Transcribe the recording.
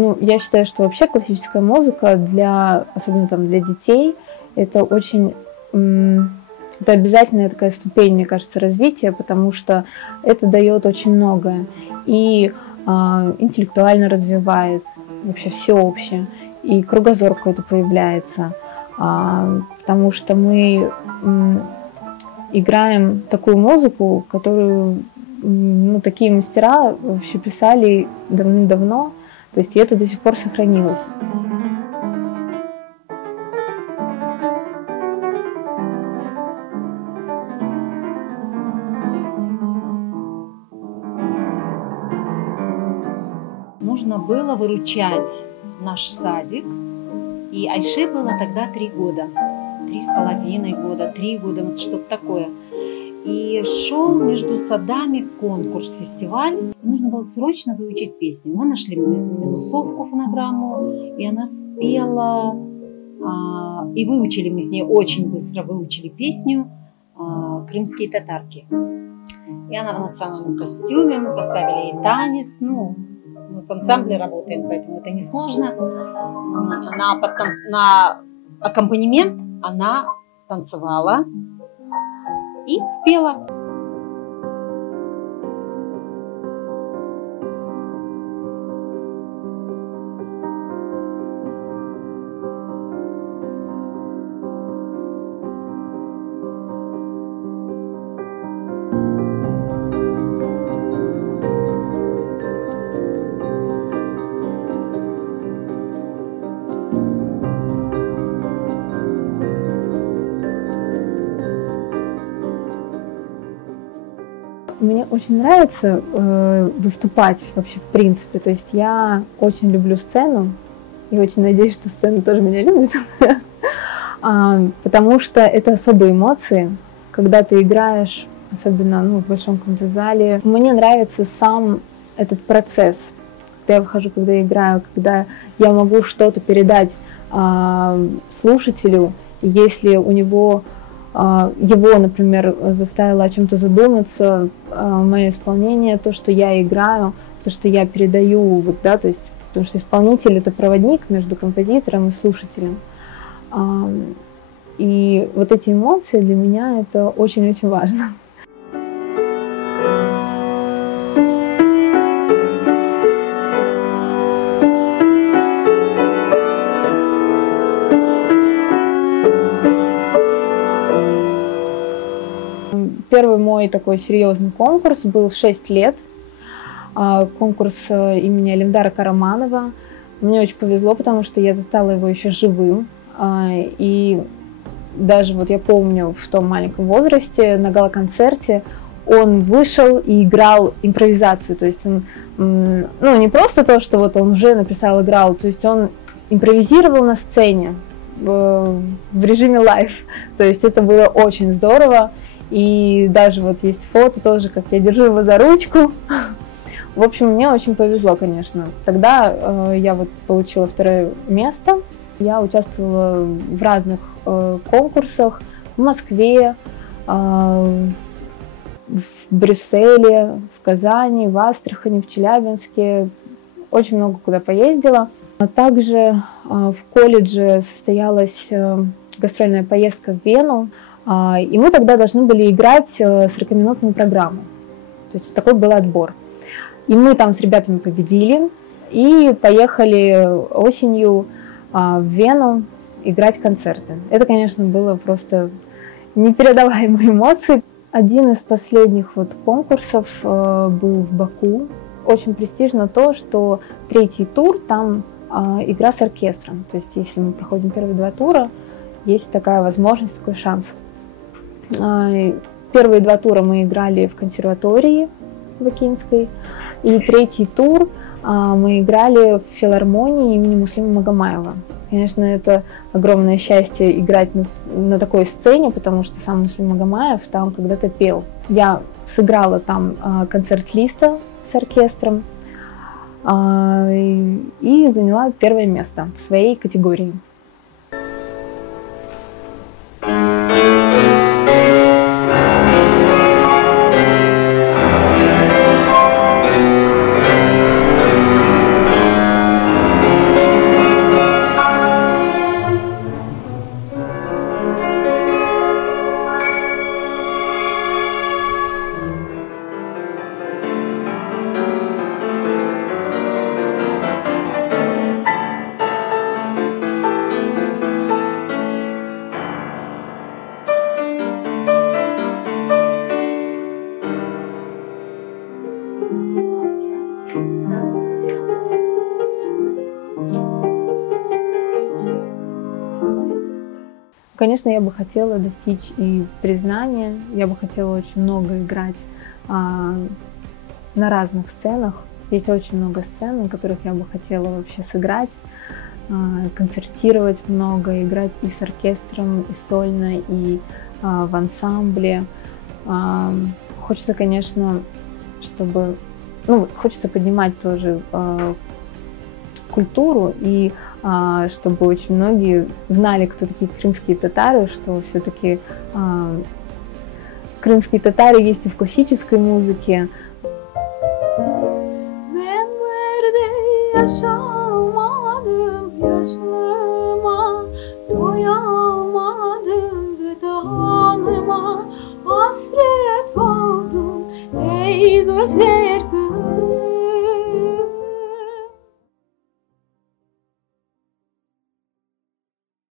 Ну, я считаю, что вообще классическая музыка, особенно там для детей, это очень... Это обязательная такая ступень, мне кажется, развития, потому что это дает очень многое. И интеллектуально развивает, вообще всеобщее, и кругозор какой-то появляется, потому что мы играем такую музыку, которую такие мастера вообще писали давным-давно, то есть и это до сих пор сохранилось. Нужно было выручать наш садик, и Айше было тогда 3 года, 3,5 года, 3 года, вот что-то такое. И шел между садами конкурс, фестиваль. Нужно было срочно выучить песню. Мы нашли минусовку, фонограмму, и она спела, и выучили мы с ней, очень быстро выучили песню «Крымские татарки». И она в национальном костюме, мы поставили ей танец, мы в ансамбле работаем, поэтому это несложно. На аккомпанемент она танцевала и спела. Мне очень нравится выступать вообще в принципе, то есть я очень люблю сцену и очень надеюсь, что сцена тоже меня любит, потому что это особые эмоции, когда ты играешь, особенно в большом каком-то зале. Мне нравится сам этот процесс, когда я выхожу, когда я играю, когда я могу что-то передать слушателю, если у него его, например, заставило о чем-то задуматься, мое исполнение, то, что я играю, то, что я передаю, то есть, потому что исполнитель — это проводник между композитором и слушателем. И вот эти эмоции для меня — это очень-очень важно. Первый мой такой серьезный конкурс был в 6 лет. Конкурс имени Алимдара Караманова. Мне очень повезло, потому что я застала его еще живым. И даже я помню, в том маленьком возрасте на гала-концерте он вышел и играл импровизацию. То есть он, не просто то, что он уже написал, играл, то есть он импровизировал на сцене в режиме лайв. То есть это было очень здорово. И даже есть фото тоже, как я держу его за ручку. В общем, мне очень повезло, конечно. Тогда я получила 2-е место. Я участвовала в разных конкурсах в Москве, в Брюсселе, в Казани, в Астрахани, в Челябинске. Очень много куда поездила. А также в колледже состоялась гастрольная поездка в Вену. И мы тогда должны были играть 40-минутную программу. То есть такой был отбор. И мы там с ребятами победили и поехали осенью в Вену играть концерты. Это, конечно, было просто непередаваемые эмоции. Один из последних конкурсов был в Баку. Очень престижно то, что 3-й тур там игра с оркестром. То есть если мы проходим первые 2 тура, есть такая возможность, такой шанс. Первые 2 тура мы играли в консерватории бакинской, и 3-й тур мы играли в филармонии имени Муслима Магомаева. Конечно, это огромное счастье играть на такой сцене, потому что сам Муслим Магомаев там когда-то пел. Я сыграла там концерт Листа с оркестром и заняла 1-е место в своей категории. Конечно, я бы хотела достичь и признания, я бы хотела очень много играть на разных сценах. Есть очень много сцен, на которых я бы хотела вообще сыграть, концертировать много, играть и с оркестром, и сольно, и в ансамбле. Хочется, конечно, чтобы... Ну, хочется поднимать тоже культуру, и чтобы очень многие знали, кто такие крымские татары, что все-таки крымские татары есть и в классической музыке. Hasret oldum ey güzel